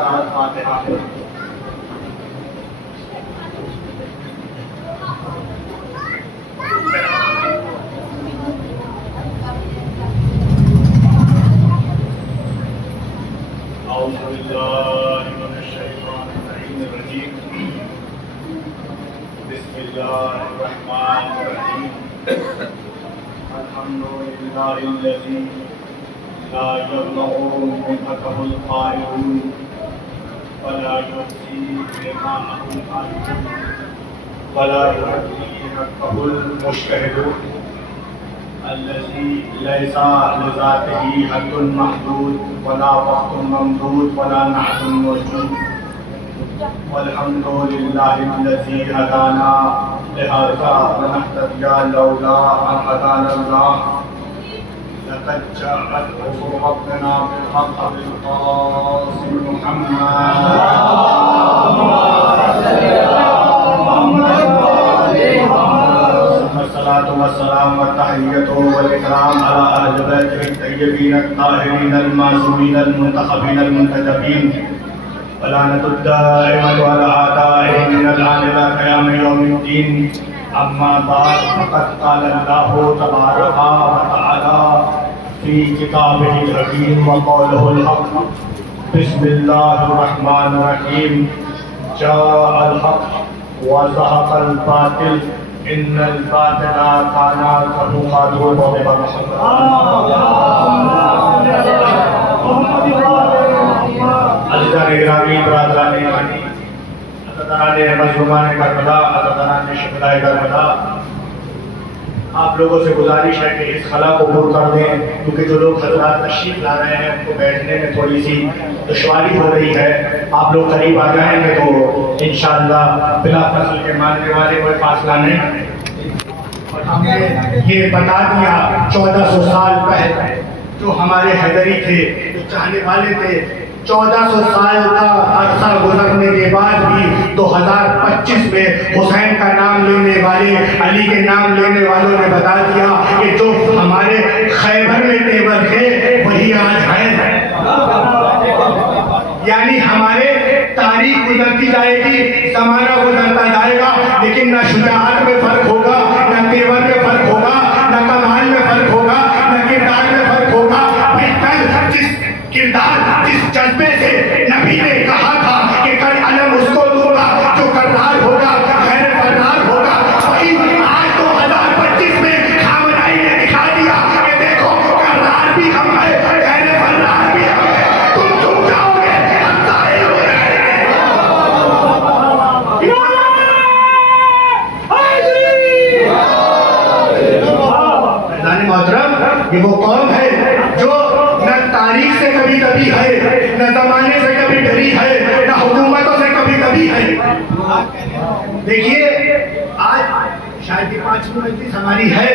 أعوذ بالله من الشيطان الرجيم بسم الله الرحمن الرحيم الحمد لله الذي لا يبلغ منطقه القائلون ولا يحصي رماءه القائلون ولا يؤدي حقه المجتهدون الذي ليس لذاته حد محدود ولا وقت ممدود ولا نعت موجود والحمد لله الذي هدانا لهذا لنهتدي لولا أن هدانا الله لقد جاءت رسل ربنا بالحق بالقاسم الصلاة والسلام والتحية والإكرام على أهل بيته الطيبين الطاهرين المعصومين المنتخبين المنتجبين ولعنة الدائمة على أعدائهم من الآن إلى قيام يوم الدين أما بعد فقد قال الله تبارك وتعالى في كتابه الحكيم وقوله الحق بسم الله الرحمن الرحيم جاء الحق وزهق الباطل إن الباطل كان زهوقا عزیزان گرامی برادران ایمانی عزیزان مظلومان کربلا عزیزان شہدائے کربلا آپ لوگوں سے گزارش ہے کہ اس خلا کو پور کر دیں کیونکہ جو لوگ حضرات تشریف لا رہے ہیں ان کو بیٹھنے میں تھوڑی سی دشواری ہو رہی ہے آپ لوگ قریب آ جائیں گے تو انشاءاللہ بلا فصل کے ماننے والے کوئی فاصلہ نہیں اور ہم نے یہ بتا دیا 1400 سال پہلے جو ہمارے حیدری تھے جو چاہنے والے تھے 1400 سال کا عرصہ گزرنے کے بعد بھی 2025 میں حسین کا نام لینے والے علی کے نام لینے والوں نے بتا دیا کہ جو ہمارے خیبر میں تیور تھے وہی آج ہیں یعنی ہمارے تاریخ گزرتی جائے گی زمانہ گزرتا جائے گا لیکن نہ شجاعت میں فرق ہوگا نہ تیور میں فرق ہوگا نہ کمال میں فرق ہوگا نہ کردار میں فرق ہوگا جس کردار جس جذبے سے نبی نے کہا تھا کہ کل علم اس کو دوں گا جو کرار ہوگا غیر فرار ہوگا وہی آج 2025 میں خامنائی نے دکھا دیا کہ دیکھو کرار بھی ہم ہے غیر فرار بھی ہم ہے تم چپ جاؤ گے ہم ظاہر ہو جائیں گے محترم یہ وہ قوم ہے جو نہ تاریخ سے کبھی کبھی ہے نہ زمانے سے کبھی ڈری ہے نہ حکومتوں سے کبھی کبھی ہے دیکھیے آج شاید یہ 5 مجلس ہماری ہے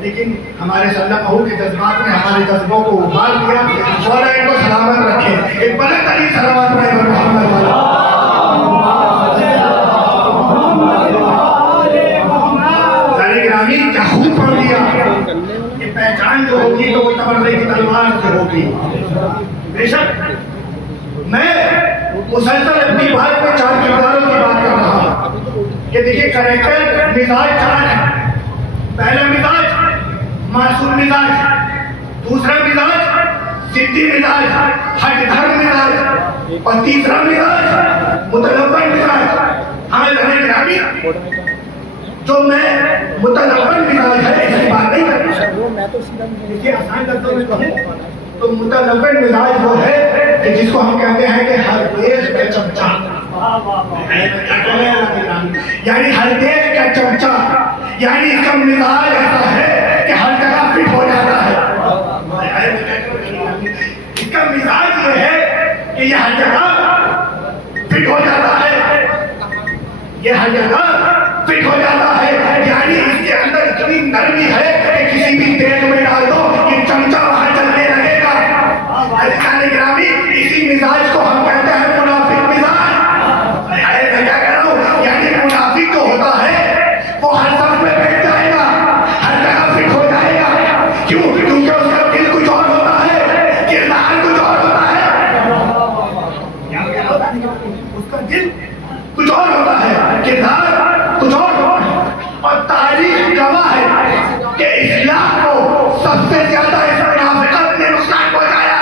لیکن ہمارے صلی اللہ کے جذبات نے ہمارے جذبوں کو ابھار دیا مولا ان کو سلامت رکھے ایک بلند علی سلامت رہے محمد والا سارے گرامی کیا خوب پڑھ دیا پہچان جو ہوگی تو وہ تبرزے کی تلوار سے ہوگی بے شک میں مسلسل اپنی بات میں 4 کرداروں کی بات کر رہا ہوں کہ دیکھیے کریکٹر مزاج 4 ہے پہلا مزاج معصوم مزاج دوسرا مزاج ضدی مزاج ہٹ دھرم مزاج اور تیسرا مزاج متنوع مزاج ہمیں لگنے گرامی جو میں متنوع مزاج ہے اس کی بات نہیں کرتا دیکھیے آسان لفظوں میں کہوں تو متنوع مزاج وہ ہے کہ جس کو ہم کہتے ہیں کہ ہر دیش کا چمچہ یعنی ہر دیش کا چمچہ یعنی اس کا مزاج ایسا ہے کہ ہر جگہ فٹ ہو جاتا ہے اس کا مزاج یہ ہے کہ یہ ہر جگہ فٹ ہو جاتا ہے یہ ہر جگہ فٹ ہو جاتا ہے یعنی اس کے اندر اتنی نرمی ہے کہ کسی بھی تیل میں ڈال دو یہ چمچہ وہاں چلنے لگے گا گرامی اسی مزاج کو ہم کہتے ہیں منافق مزاج میں کیا کہہ رہا ہوں یعنی منافق جو ہوتا ہے وہ ہر صف میں بیٹھ جائے گا ہر جگہ فٹ ہو جائے گا کیوں کیونکہ اس کا دل کچھ اور ہوتا ہے کردار کچھ اور ہوتا ہے بتانے کے اس کا دل کچھ اور ہوتا ہے، کردار کچھ اور، اور تاریخ گواہ ہے کہ اسلام کو سب سے زیادہ اس منافقت نے نقصان پہنچایا۔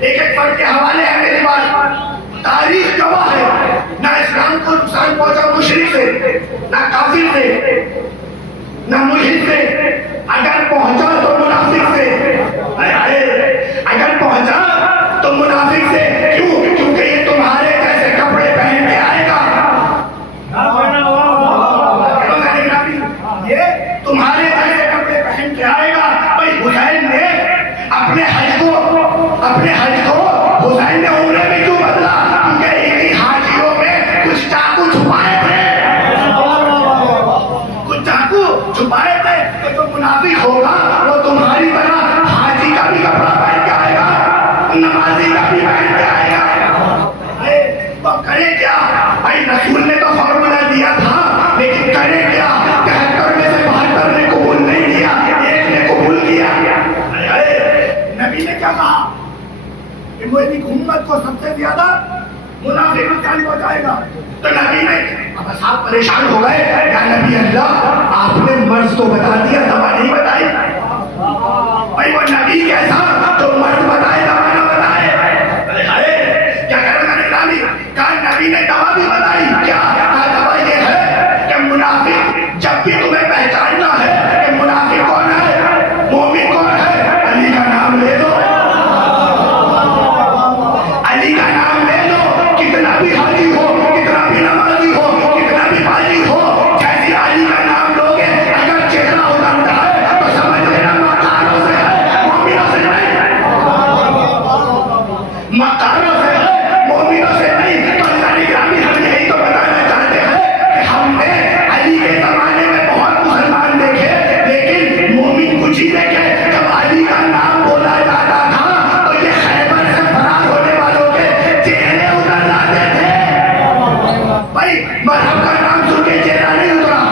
ایک ایک فرد کے حوالے ہے میرے پاس، تاریخ گواہ ہے، نہ اسلام کو نقصان پہنچا مشرک سے، نہ کافر سے، نہ ملحد سے، اگر پہنچا تو منافق سے، اگر پہنچا تو منافق سے۔ کیوں؟ کیونکہ یہ تمہارے جیسے کپڑے پہن کے آئے گا، یہ تمہارے جیسے کپڑے پہن کے آئے گا۔ بھائی حسین نے اپنے حج کو حسین نے عمرے میں کیوں بدلا؟ کیونکہ انہی حاجیوں میں کچھ چاقو چھپائے تھے، کچھ چاقو چھپائے تھے، کہ جو منافق ہوگا وہ تمہاری طرح حاجی کا بھی کپڑا پہن کے آئے گا، نمازی کا بھی پہن کے آئے گا۔ تو کرے کیا؟ بھائی رسول نے تو فارمولا دیا تھا، لیکن کرے کیا؟ 73 میں سے 72 نے قبول نہیں کیا، ایک نے قبول کیا۔ نبی نے کیا کہا کہ میری امت کو سب سے زیادہ منافق نقصان پہنچائے گا؟ تو نبی نے اب صاحب پریشان ہو گئے، یا نبی اللہ آپ نے مرض تو بتا دیا، دوا نہیں بتائی۔ بھائی وہ نبی کیسا جو مرض بتائے دوا نہ بتائے؟ کیا کرنا نگرانی؟ کہا نبی نے دوا بھی بتائی۔ کیا دوا؟ یہ ہے کہ منافق جب بھی تمہیں پہچاننا ہے کہ منافق کون ہے، مومن کون ہے، علی کا نام لے لو، علی کا نام لے لو، کتنا بھی حاجی ہو، کتنا بھی نمازی ہو، کتنا بھی حاجی ہو، جیسے علی کا نام لوگے اگر چہرہ اترتا ہے تو سمجھ لینا مکاروں سے ہے، مومنوں سے نہیں، مکاروں سے ہے، مومنوں سے نہیں۔ تو اللہ نگرامی ہم یہی تو بتانا چاہتے ہیں کہ ہم نے علی کے زمانے میں بہت مسلمان دیکھے، لیکن مومن کچھ ہی دیکھے۔ جب علی کا نام بولا جاتا تھا تو یہ خیبر سے فرار ہونے والوں کے چہرے اتر جاتے تھے۔ بھائی مرحب کا نام سن کے چہرہ نہیں اترا،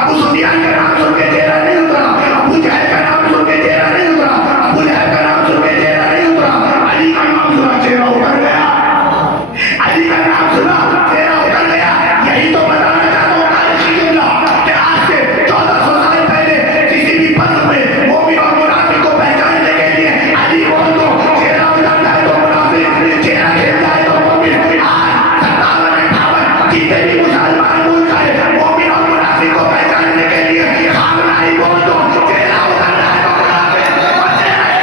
ابو سفیان کا نام سن کے چہرہ نہیں اترا، ابو جہل کا نام سن کے چہرہ نہیں اترا، ابو لہب کا نام سن کے چہرہ نہیں اترا، علی کا نام سنا چہرہ اتر گیا، علی کا نام سنا چہرہ اتر گیا۔ یہی تو بتانا چاہتا ہوں تاریخی جملہ کہ آج سے 1400 سال پہلے کسی بھی پل میں مومن اور منافق کو پہچاننے کے لیے علی بول دو، چہرہ اتر جائے تو منافق، چہرہ کھل جائے تو مومن۔ آج 57-58 جتنے بھی مسلمان ملک ہے، مومن اور منافق کو پہچاننے کے لیے خامنہ ہی بول دو، چہرہ اتر جائے تو منافق بچے رہے۔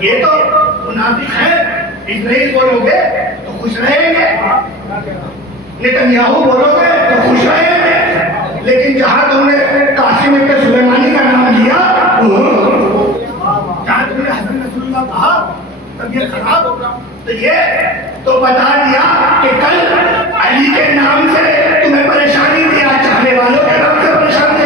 یہ تو منافق ہے، اسرائیل بولو گے تو خوش رہیں گے، نتنیاہو بولو گے تو خوش رہیں گے، لیکن جہاں تم نے قاسم ابن سلیمانی کا نام لیا، جہاں تم نے حسن رسول اللہ کہا، طبیعت خراب ہوگا۔ تو یہ تو بتا دیا کہ کل علی کے نام سے تمہیں پریشانی تھی، آج چاہنے والوں کے نام سے پریشانی ہے۔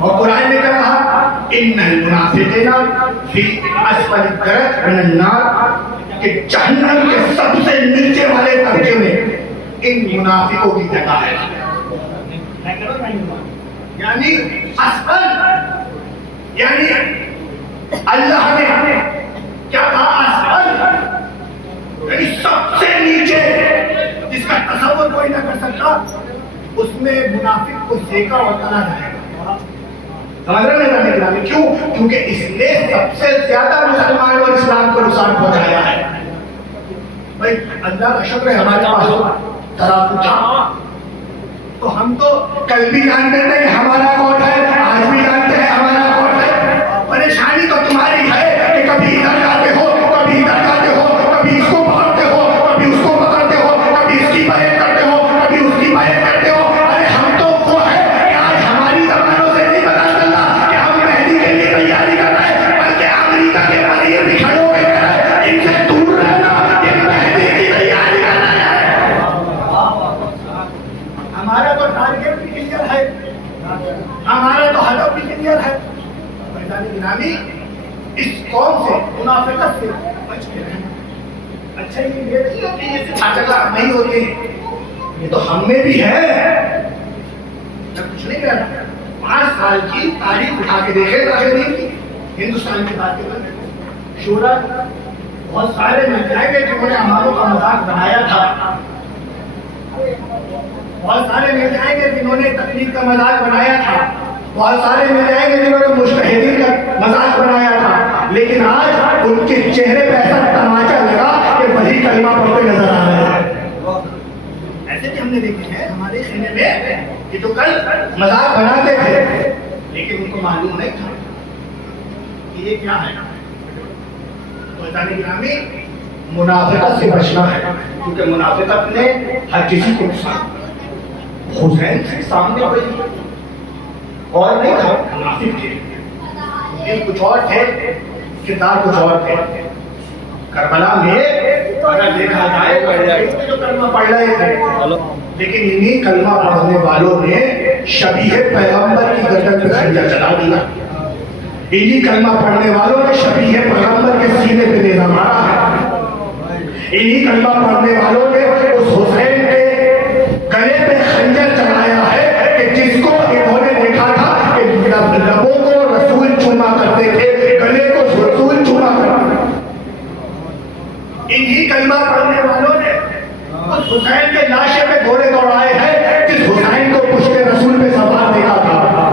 اور قرآن نے کیا کہا؟ ان المنافقین فی اسفل الدرک من النار، کہ جہنم کے سب سے نیچے والے درجے میں ان منافقوں کی جگہ ہے۔ یعنی اسفل، یعنی اللہ نے کیا کہا؟ اسفل یعنی سب سے نیچے، جس کا تصور کوئی نہ کر سکتا، اس میں منافق کو دیکھا اور تلا جائے گا۔ سمجھ رہے ہیں میرے؟ کیوں؟ کیونکہ اس نے سب سے زیادہ مسلمان اور اسلام کو نقصان پہنچایا ہے۔ بھائی اللہ کا شکر ہے ہمارے پاس ذرا پوچھا تو ہم تو کل بھی جانتے تھے کہ ہمارا کوٹ ہے، آج بھی جانتے ہیں ہمارا کوٹ ہے۔ پریشانی تو تمہاری ہے کہ کبھی ادھر جاتے ہو، کبھی ادھر جاتے ہو، کبھی اس کو پکڑتے ہو، کبھی اس کو پکڑتے ہو، کبھی اس کی بیعت کرتے ہو، کبھی اس کی بیعت کرتے ہو۔ ارے ہم تو وہ ہے کہ آج ہماری زبانوں سے نہیں پتا چلتا کہ ہم مہدی کے لیے تیاری کر رہے ہیں، بلکہ امریکہ کے وزیر بھی کھڑے ہو گئے ہیں، ان سے دور رہنا، یہ مہدی کی تیاری کر رہے ہیں۔ ہمارا تو ٹارگیٹ بھی کلیئر ہے، ہمارا تو ہدف بھی کلیئر ہے۔ نامی اس قوم سے، منافقت سے بچ کے رہنا۔ اچھا یہ یہ صرف حاجت نہیں ہوتے ہیں، یہ تو ہم میں بھی ہے. میں کچھ نہیں کہہ رہا. 5 سال کی تاریخ اٹھا کے دیکھے تاریخ کی ہندوستان کی بات کریں. شورا بہت سارے مل جائیں گے جنہوں نے ہماروں کا مذاق بنایا تھا. بہت سارے مل جائیں گے جنہوں نے تقلید کا مذاق بنایا تھا. بہت سارے مل جائیں گے جنہوں نے مجتہدین کا مذاق بنایا تھا. لیکن آج ان کے چہرے پہ ایسا تماچا لگا کہ وہی کلمہ پڑھتے نظر آ رہے ہیں. ایسے بھی ہم نے دیکھے ہیں ہمارے خیمے میں کہ جو کل مذاق بناتے تھے لیکن ان کو معلوم نہیں تھا کہ یہ کیا ہے. گرامی منافقت سے بچنا ہے، کیونکہ منافقت نے ہر کسی کو نقصان. حسین سے سامنے ہوئی اور نہیں تھا، منافق تھے. یہ کچھ اور تھے، کردار کچھ اور تھے. کربلا میں اگر دیکھا جائے جو کلمہ پڑھ رہے تھے، لیکن انہی کلمہ پڑھنے والوں نے شبیہ پیغمبر کی گردن پہ خنجر چلا دیا. انہی کلمہ پڑھنے والوں نے شبیہ پیغمبر کے سینے پہ نیزہ مارا ہے. انہی کلمہ پڑھنے والوں نے اس حسین کے گلے پہ خنجر چلایا ہے کہ جس کو انہوں نے دیکھا تھا کہ لبوں کو رسول چوما کرتے تھے، گلے کو رسول چوما کرتے تھے. انہی کلمہ پڑھنے والوں نے اس حسین کے لاشے پہ گھوڑے دوڑائے ہیں جس حسین کو پشت رسول پہ سوار دیکھا تھا.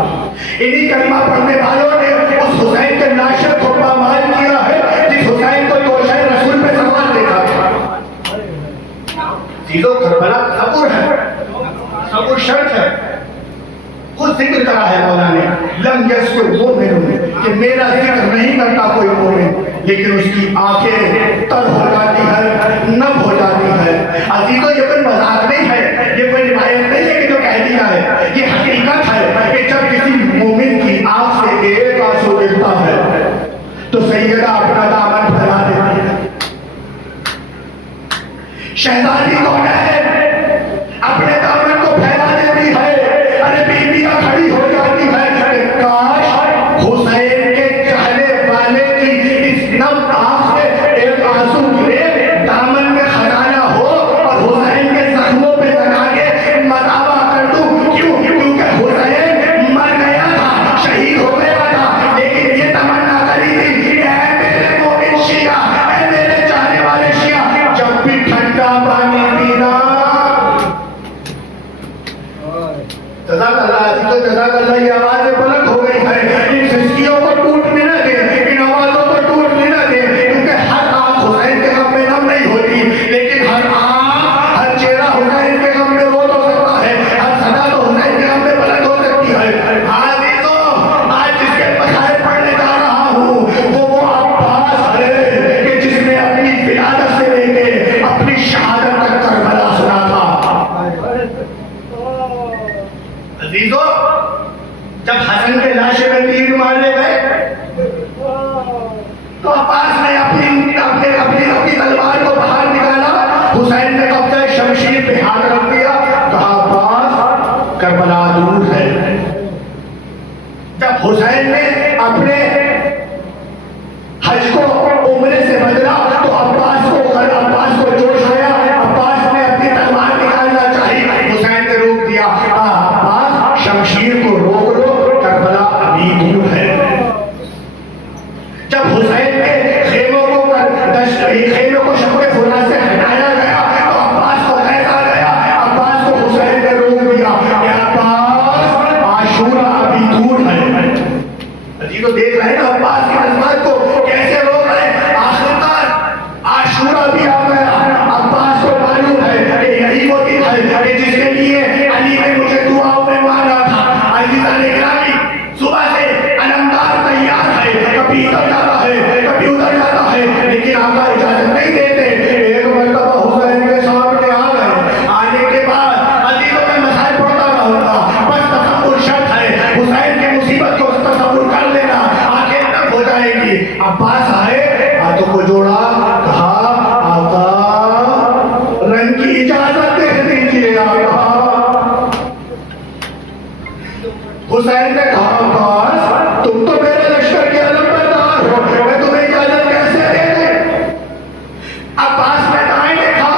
انہی کلمہ پڑھنے والوں نے اس حسین کے لاشے کو پامال کیا ہے جس حسین کو توشہ رسول پہ سوار دیکھا تھا. چیزوں کربلا صبر ہے، صبر شرط ہے. خود ذکر کرا ہے مولا نے، لم یذکر مومن، کہ میرا ذکر نہیں کرتا کوئی مومن لیکن اس کی آنکھیں تر ہو جاتی ہے، نم ہو جاتی ہے. عزیزو یہ کوئی مذاق نہیں ہے، یہ کوئی روایت نہیں ہے کہ جو کہہ دیا ہے، یہ حقیقت ہے کہ جب کسی مومن کی آنکھ سے ایک آنسو گرتا ہے تو سیدہ اپنا دامن پھیلا دیتی ہے. شہزادی کون ہے؟ اپنے دامن کو پھیلا دیتی ہے. ارے بیویاں کھڑی ہو جاتی ہے. کاش حسین کے چہرے والے کی اس نم آنکھ سے ایک آنسو گرے، دامن میں خزانہ ہو اور حسین کے زخموں پہ لگا کے مداوا کر دوں. کیوں؟ کیونکہ حسین مر گیا تھا، شہید ہو گیا تھا، لیکن یہ تمنا کری تھی کہ اے میرے مومن شیعہ، اے میرے چاہنے والے شیعہ، جب بھی ٹھنڈا پانی پینا. جزاک اللہ عزیزو، جزاک اللہ. یہ آوازیں بلند ہو گئی ہے، ان سسکیوں کو ٹوٹنے نہ دیں، ان آوازوں کو ٹوٹنے نہ دیں، کیونکہ ہر آنکھ حسین کے غم میں نم نہیں ہوتی، لیکن ہر آنکھ، ہر چہرہ حسین کے غم میں رو تو سکتا ہے، ہر صدا تو حسین کے غم میں بلند ہو سکتی ہے. عزیزو آج جس کے مسائل پڑھنے جا رہا ہوں وہ عباس ہے کہ جس نے اپنی ولادت سے لے کے اپنی شہادت تک کربلا سنا تھا. عزیزو جب حسن کے لاشے میں تیر مارے گئے تو عباس نے اپنی تلوار کو باہر نکالا. حسین نے قبضہ شمشیر پہ ہاتھ رکھ دیا، کہا عباس کربلا دور ہے. جب حسین نے اپنے حج کو عمرے سے بدلا تو عباس کو جوش آیا. عباس نے اپنی تلوار نکالنا چاہی، حسین نے روک دیا. عباس شمشیر کو روک لو، کربلا ابھی دور ہے. جب حسین کے خیموں کو شب فرات سے ہٹایا گیا تو عباس کو کہتا گیا، عباس کو حسین نے روک دیا کہ عباس عاشورہ ابھی دور ہے. عزیزو دیکھ رہے ہیں عباس کی عظمت کو کیسے روک رہے ہیں. آخرکار عاشورہ بھی آ گیا. عباس کو معلوم ہے کہ یہی وہ دن ہے کہ جس کے لیے علی نے مجھے دعاؤں میں مانگا تھا. عزیزان گرامی صبح سے علمدار تیار ہے، کبھی ادھر جاتا ہے کبھی ادھر جاتا ہے، لیکن آقا اجازت نہیں دیتے. ایک مرتبہ حسین کے سامنے آ گئے، آنے کے بعد عزیزوں میں مسائل پڑھتا رہوں گا. بس تصور شرط ہے، حسین کی مصیبت کو تصور کر لینا، آنکھیں تک ہو جائے گی. عباس آئے، ہاتھوں کو جوڑا، کہا آقا رنگ کی اجازت دے دیجیے آقا. حسین نے کہا عباس تم تو میرے لشکر کے علمبردار ہو، میں تمہیں اجازت کیسے دے دوں. عباس نے دائیں دیکھا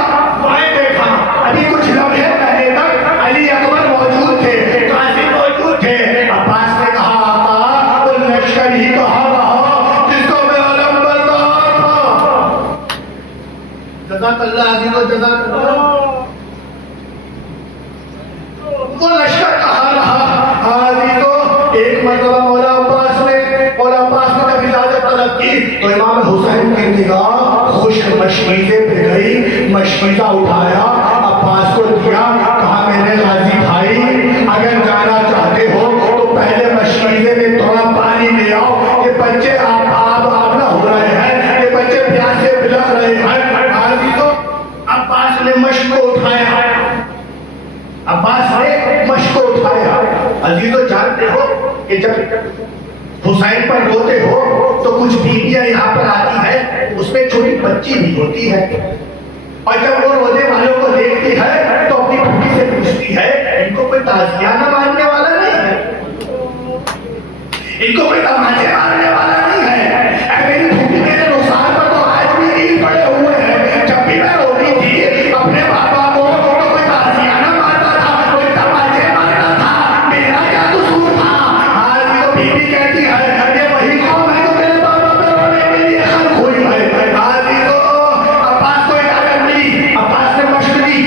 وہ لشکر کہاں رہا؟ آدھی تو ایک مرتبہ مولا عباس نے جب اجازت طلب کی تو امام حسین کی نگاہ خوش مشمئزے پہ گئی، مشمئزہ اٹھایا، عباس کو دیا، کہا میرے غازی بھائی اگر جانا چاہتے ہو تو پہلے مشمئزے میں تھوڑا پانی لے آؤ، یہ بچے آپ نہ ہو رہے ہیں، یہ بچے پیاسے بلک رہے ہیں۔ آدھی تو عباس نے مشک کو اٹھایا، عزیزو جانتے ہو کہ جب حسین پر روتے ہو تو کچھ بیویاں یہاں پر آتی ہے، اس میں چھوٹی بچی بھی ہوتی ہے، اور جب وہ رونے والوں کو دیکھتی ہے تو اپنی پھوپھی سے پوچھتی ہے ان کو کوئی تعزیانہ مارنے والا نہیں ہے، ان کو کوئی تماچے مارنے والا نہیں ہے؟ اے میری پھوپھی میرے رخسار پر تو آج بھی نیل پڑے ہوئے ہیں، جب بھی میں روتی تھی اپنے بابا کو تو کوئی تعزیانہ مارتا تھا، کوئی تماچے مارتا تھا، میرا کیا قصور تھا؟ آج بھی تو بیوی کہتی ہے یہ وہی قوم ہے جو میرے بابا پہ رونے کے لیے خلق ہوئی ہے۔ آج بھی تو عباس کو اجازت ملی، عباس نے مشق دی،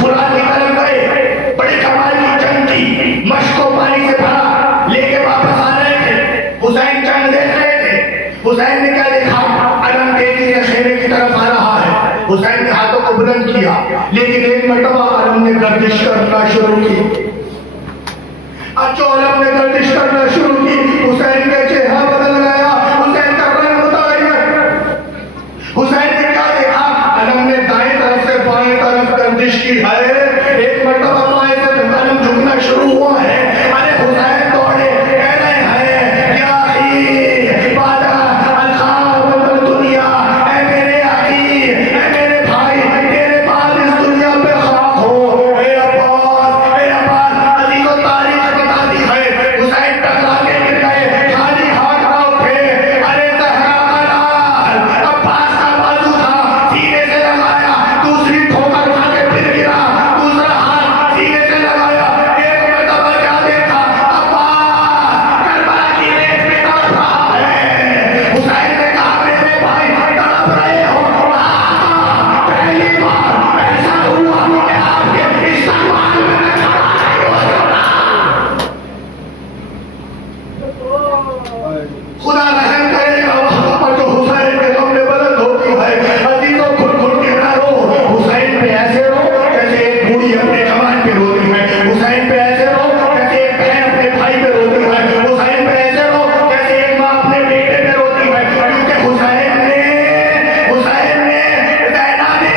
فرات کی طرف گئے، بڑی کمال کی جنگ کی، مشق کو پانی سے بھرا لے کے واپس آ رہے تھے، حسین جنگ دیکھ رہے تھے، حسین نے کیا دیکھا؟ علم تیزی سے خیمے کی طرف آ رہا ہے، حسین نے ہاتھوں کو بلند کیا، لیکن ایک مرتبہ علم نے گردش کرنا شروع کی، جو علم نے گردش کرنا شروع کی حسین کا چہرہ بدل گیا، حسین کا رنگ متغیر، حسین نے کیا دیکھا؟ علم نے دائیں طرف سے بائیں طرف گردش کی ہے، ایک مرتبہ بائیں سے علم جھکنا شروع ہوا ہے، ارے حسین دوڑے کہہ رہے ہیں یا اخی بعد الخوف والدنیا، اے میرے اخی، اے میرے بھائی، تیرے بعد اس دنیا پہ خاک ہو، اے عباس، اے عباس۔ عزیزو تاریخ بتاتی ہے حسین ٹکرا کے گر گئے، خالی ہاتھ نہ اٹھے، ارے زہرا کا لال عباس کا بازو تھا، سینے سے لگایا، دوسری ٹھوکر کھا کے پھر گرا، دوسرا ہاتھ سینے سے لگایا، ایک مرتبہ کیا دیکھا؟ عباس کربلا کی ریت میں تڑپ رہا ہے۔ حسین نے کہا میرے بھائی تڑپ رہے ہو؟ پہلی بار ایسا ہوا کہ آپ کے استقبال میں میں کھڑا نہیں ہو سکتا۔ خدا رحم کرے گا وہاں پر جو حسین کے غم میں بلند ہوتی ہے۔ عزیزو گھٹ گھٹ کے نہ رو، حسین پہ ایسے رو جیسے ایک بوڑھی اپنے جوان پہ روتی ہے، حسین پہ ایسے رو جیسے ایک بہن اپنے بھائی پہ روتی ہے، حسین پہ ایسے رو جیسے ایک ماں اپنے بیٹے پہ روتی ہے، کیونکہ حسین نے زہرا نے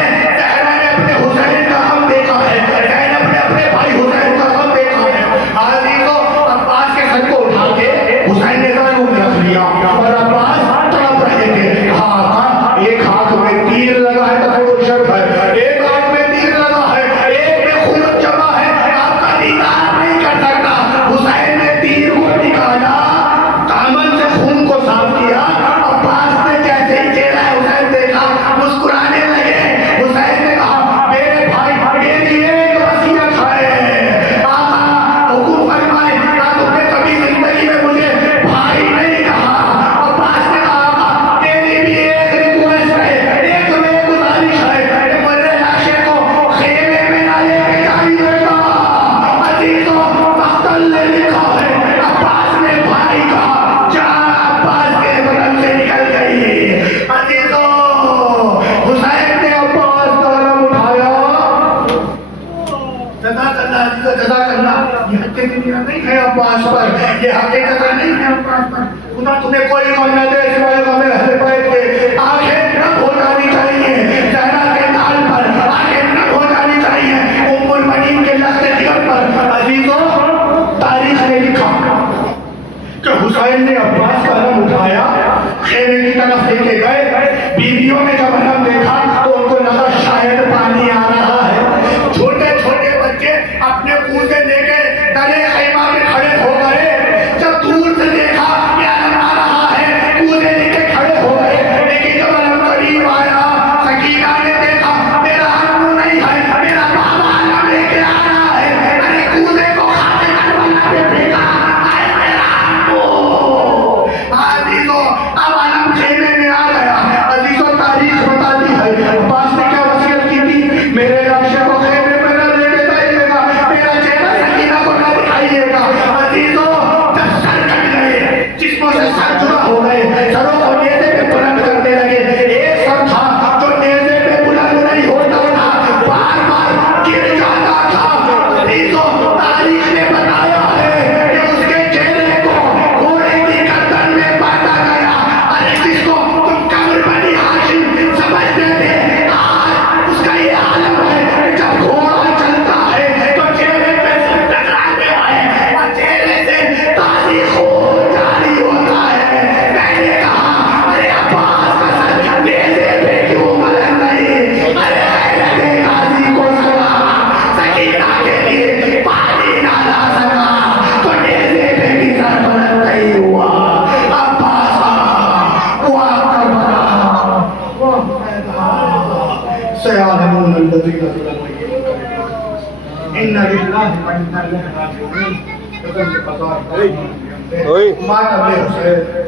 اپنے حسین کا غم دیکھا ہے، زینب نے اپنے بھائی حسین کا غم دیکھا ہے۔ عزیزو عباس کے سر کو اٹھا کے حسین نے زانوں میں رکھ لیا اور عباس تڑپ رہے تھے، ہاں ایک ہاتھ میں تیر لگا ہے، تو شرط ہے، ایک ہاتھ میں تیر لگا ہے، ایک میں خون جمع ہے، آپ کا دیدار نہیں کر سکتا۔ حسین نے تیر کو نکالا، دامن سے خون کو صاف کیا، عباس نے جیسے ہی چہرہ حسین دیکھا مسکرانے لگے۔ حسین نے کہا میرے بھائی میری ایک وصیت ہے، آقا حکم فرمائے، کیا تم نے کبھی زندگی میں مجھے بھائی نہیں کہا؟ عباس نے کہا آقا میری بھی ایک ریکویسٹ ہے، ایک میں گزارش ہے کہ میرے لاشے کو خیمے میں نہ لے کے جائیے گا۔ عزیزو مقتل نے لکھا ہے عباس نے بھائی کہا، جان عباس کے بدن سے نکل گئی۔ عزیزو حسین نے عباس کا علم اٹھایا، جزاک اللہ عزیزو جزاک اللہ، یہ حق دنیا نہیں ہے عباس پر، یہ حق جزا نہیں ہے عباس پر، خدا تمہیں کوئی غم نہ دے سوائے غم اہل بیت کے۔ آنکھیں نم ہو جانی چاہیے زہرا کے نال پر، آنکھیں نم ہو جانی چاہیے ام المنین کے لخت جگر پر۔ عزیزو تاریخ نے لکھا کہ حسین نے عباس کا علم اٹھایا، خیمے کی طرف لے کے گئے، بیویوں نے جب علم دیکھا تو ان کو لگا شاید پانی آ رہا ہے، چھوٹے چھوٹے بچے اپنے کوزے لے کے تلے خیمہ میں کھڑے ہو گئے، جب دور سے دیکھا کہ علم آ رہا ہے کوزے لے کے کھڑے ہو گئے، لیکن جب علم قریب آیا سکینہ نے دیکھا میرا علم نہیں ہے، میرا بابا علم لے کے آ رہا ہے، ارے کوزے کو کھاتے کربلا پہ پھینکا، آئے میرا علم۔ عزیزو اب علم خیمے میں آ گیا۔ عزیزو تاریخ بتا سيعلمون الذين ظلموا إن لله وإنا إليه راجعون. ماتم حسین